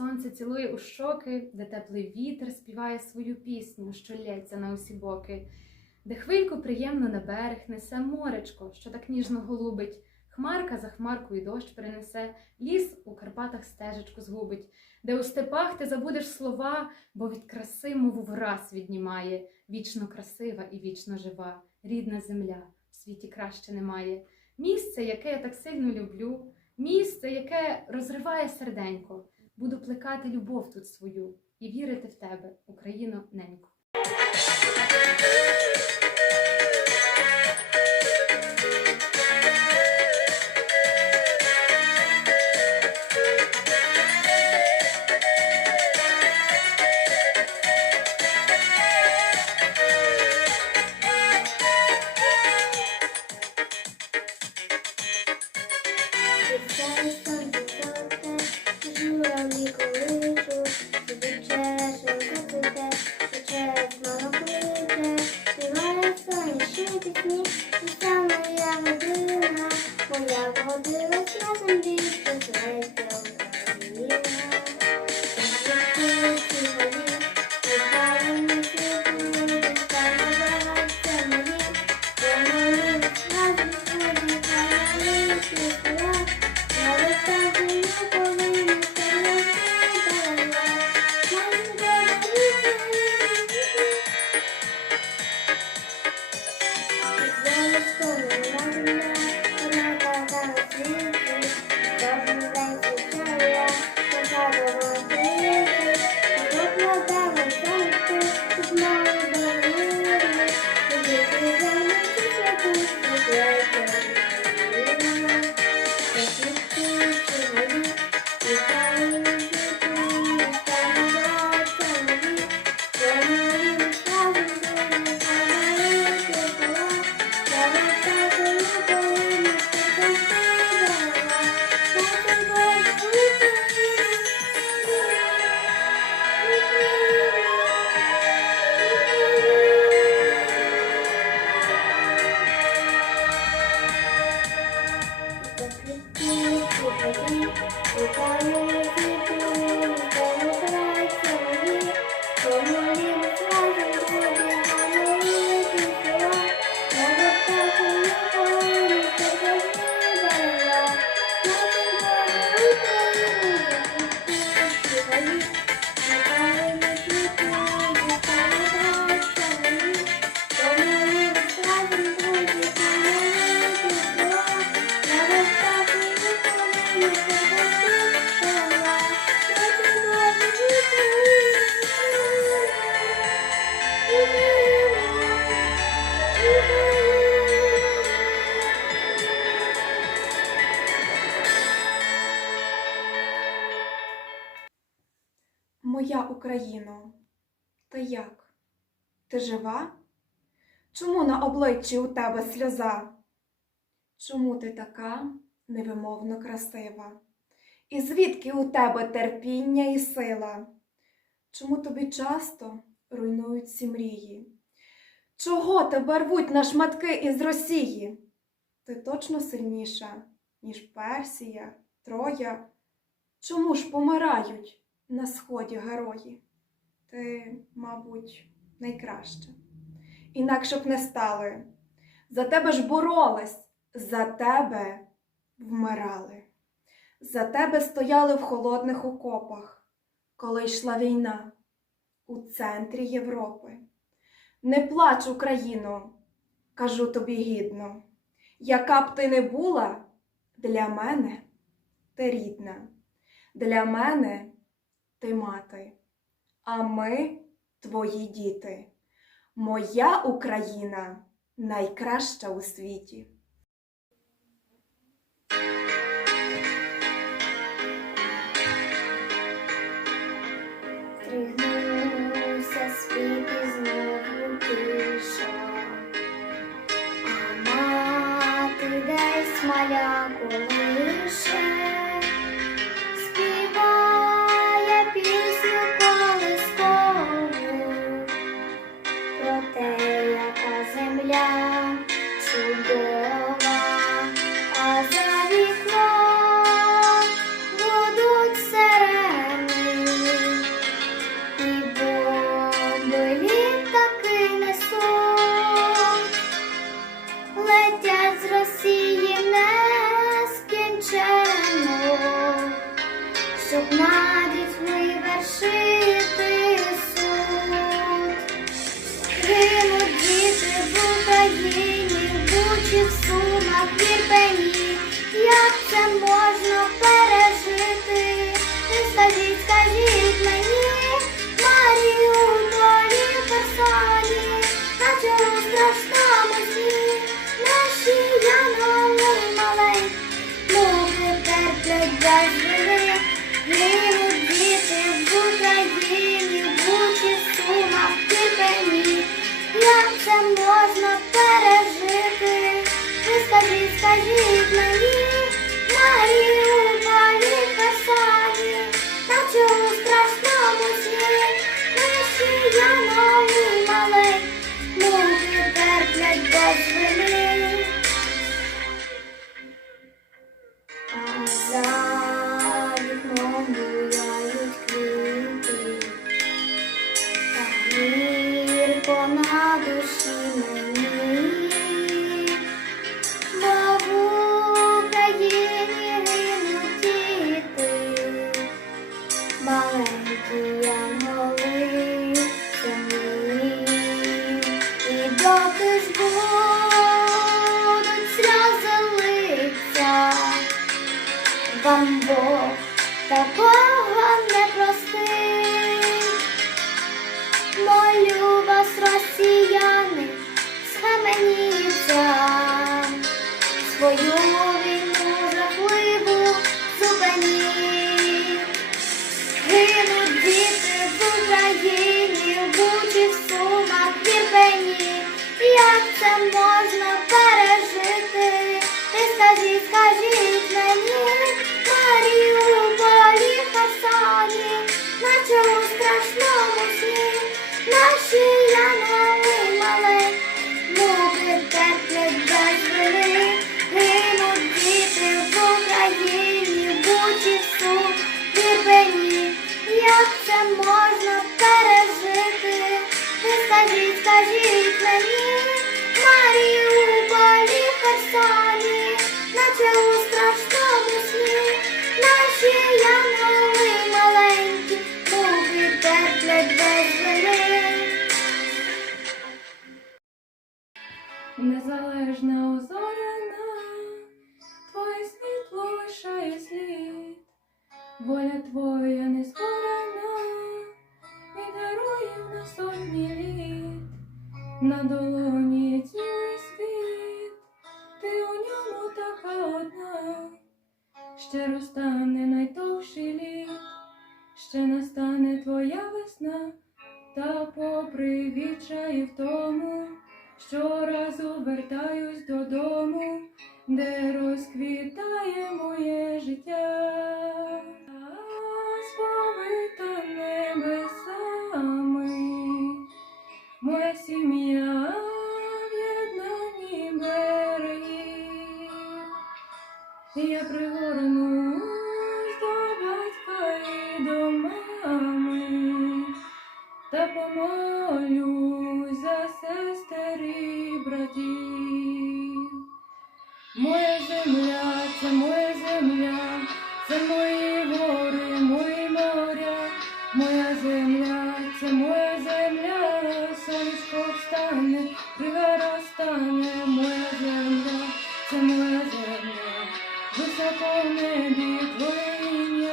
Сонце цілує у щоки, де теплий вітер співає свою пісню, що лється на усі боки, де хвильку приємно на берег несе моречко, що так ніжно голубить, хмарка за хмаркою дощ принесе, ліс у Карпатах стежечку згубить, де у степах ти забудеш слова, бо від краси мову враз віднімає, вічно красива і вічно жива, рідна земля, в світі краще немає. Місце, яке я так сильно люблю. Місце, яке розриває серденько. Буду плекати любов тут свою і вірити в тебе, Україно, ненько. Україно, ти як? Ти жива? Чому на обличчі у тебе сльоза? Чому ти така невимовно красива? І звідки у тебе терпіння і сила? Чому тобі часто руйнують всі мрії? Чого тебе рвуть на шматки із Росії? Ти точно сильніша, ніж Персія, Троя. Чому ж помирають на сході герої? Ти, мабуть, найкраща. Інакше б не стали. За тебе ж боролись, за тебе вмирали. За тебе стояли в холодних окопах, коли йшла війна у центрі Європи. Не плач, Україно, кажу тобі гідно, яка б ти не була, для мене ти рідна, для мене ти мати, а ми твої діти. Моя Україна найкраща у світі. Стригнувся світ і знову тиша, а мати десь маляку лише. Скажіть мені, Маріуполі посаді, на чому страшному сні, ми ще я новий малий, муки терплять без Brasil. ще розтане найтовший літ, ще настане твоя весна, та попри відчаї в тому, щоразу вертаюсь додому, де розквітає моє життя. Моя земля, це моя земля, це мої гори, мої моря, моя земля, це моя земля, сонечко встане, рива розтане, моя земля, це моя земля, високо в небі твоє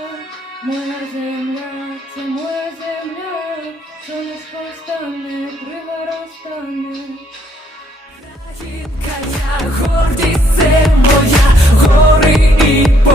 моя земля, це моя земля, сонечко встане. гордість це моя гори і.